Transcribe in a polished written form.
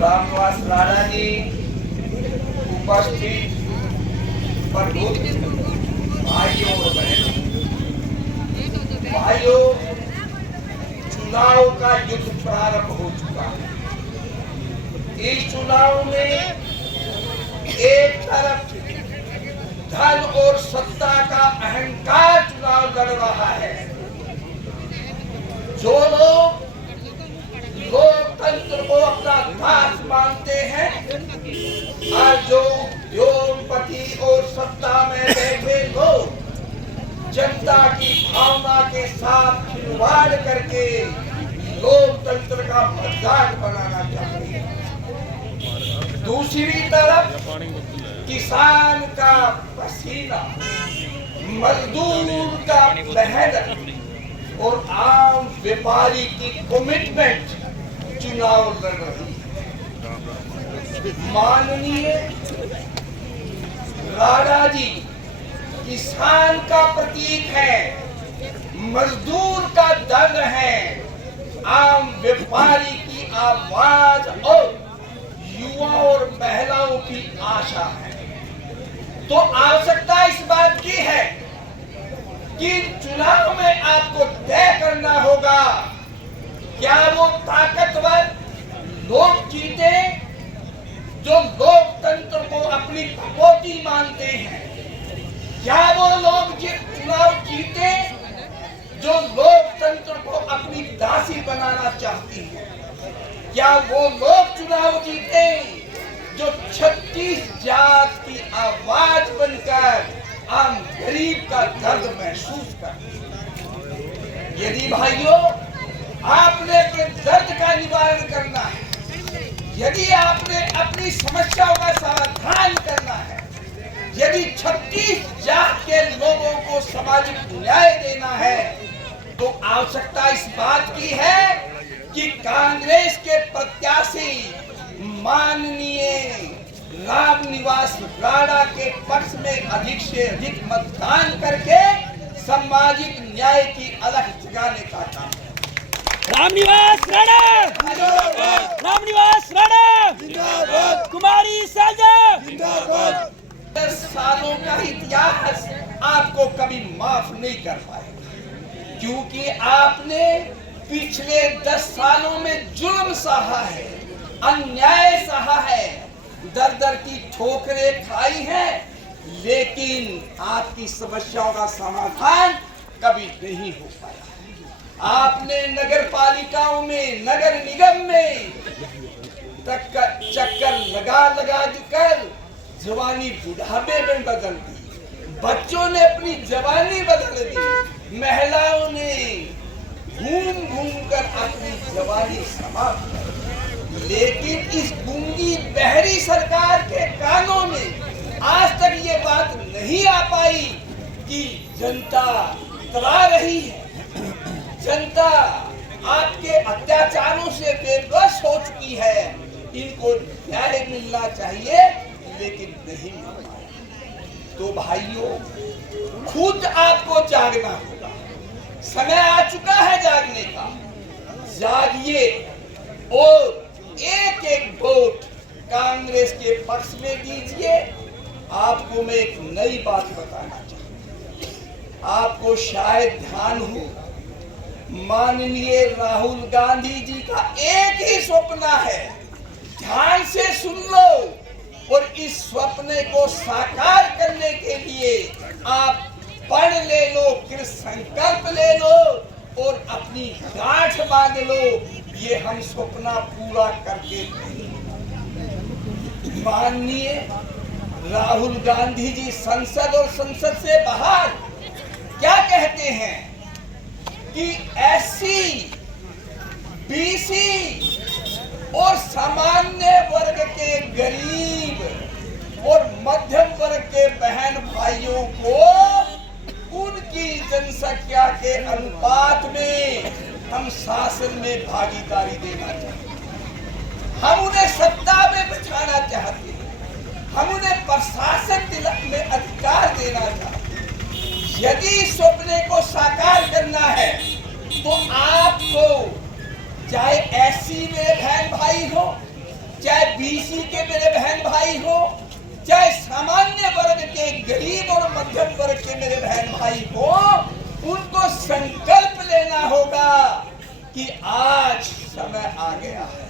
रामनिवास राणा जी, उपस्थित प्रबुद्ध भाइयों और बहनों, भाइयों, चुनाव का युद्ध प्रारंभ हो चुका है। इस चुनाव में एक तरफ धन और सत्ता का अहंकार चुनाव लड़ रहा है। जो लोग लोकतंत्र को अपना दास मानते हैं और जो उद्योगपति और सत्ता में बैठे लोग जनता की भावना के साथ खिलवाड़ करके लोकतंत्र का मजाक बनाना चाहते हैं। दूसरी तरफ किसान का पसीना, मजदूर का मेहनत और आम व्यापारी की कमिटमेंट चुनाव लड़ रही है। माननीय राणा जी किसान का प्रतीक है, मजदूर का दर्द है, आम व्यापारी की आवाज और युवा और महिलाओं की आशा है। तो आवश्यकता इस बात की है कि चुनाव में आपको तय करना होगा, क्या वो ताकतवर लोग जीते जो लोकतंत्र को अपनी कपोती मानते हैं, क्या वो लोग चुनाव जीते जो लोकतंत्र को अपनी दासी बनाना चाहती हैं, क्या वो लोग चुनाव जीते जो 36 जात की आवाज बनकर आम गरीब का दर्द महसूस करते हैं। यदि भाइयों आपने अपने दर्द का निवारण करना है, यदि आपने अपनी समस्याओं का समाधान करना है, यदि 36 जात के लोगों को सामाजिक न्याय देना है, तो आवश्यकता इस बात की है कि कांग्रेस के प्रत्याशी माननीय रामनिवास राणा के पक्ष में अधिक से अधिक मतदान करके सामाजिक न्याय की अलख जगाने का काम है। रामनिवास राणा, रामनिवास राणा, कुमारी साजा, 10 सालों का इतिहास आपको कभी माफ नहीं कर पाएगा, क्योंकि आपने पिछले 10 सालों में जुल्म सहा है, अन्याय सहा है, दर दर की ठोकरें खाई हैं, लेकिन आपकी समस्याओं का समाधान कभी नहीं हो पाया। आपने नगर पालिकाओं में, नगर निगम में चक्कर लगा कर जवानी बुढ़ापे में बदल दी, बच्चों ने अपनी जवानी बदल दी, महिलाओं ने घूम घूम कर अपनी जवानी समाप्त कर दी। लेकिन इस गूंगी बहरी सरकार के कानों में आज तक ये बात नहीं आ पाई कि जनता तड़ा रही है, जनता आपके अत्याचारों से बेबस हो चुकी है, इनको न्याय मिलना चाहिए, लेकिन नहीं मिल पाया। तो भाइयों, खुद आपको जागना होगा, समय आ चुका है जागने का। जागिए और एक एक वोट कांग्रेस के पक्ष में दीजिए। आपको मैं एक नई बात बताना चाहूंगा, आपको शायद ध्यान हो, माननीय राहुल गांधी जी का एक ही सपना है, ध्यान से सुन लो, और इस सपने को साकार करने के लिए आप पढ़ ले लो, कृत संकल्प ले लो और अपनी गांठ बांध लो, ये हम सपना पूरा करके माननीय राहुल गांधी जी संसद और संसद से बाहर क्या कहते हैं कि एससी, बीसी और सामान्य वर्ग के गरीब और मध्यम वर्ग के बहन भाइयों को उनकी जनसंख्या के अनुपात में हम शासन में भागीदारी देना चाहते हैं, हम उन्हें सत्ता में बिठाना चाहते हैं, हम उन्हें प्रशासन में अधिकार देना चाहते हैं। यदि सपने को साकार करना है तो आपको चाहे एससी में बहन भाई हो, चाहे बीसी के मेरे बहन भाई हो, चाहे सामान्य वर्ग के, गरीब और मध्यम वर्ग के मेरे बहन भाई हो, उनको संकल्प लेना होगा कि आज समय आ गया है।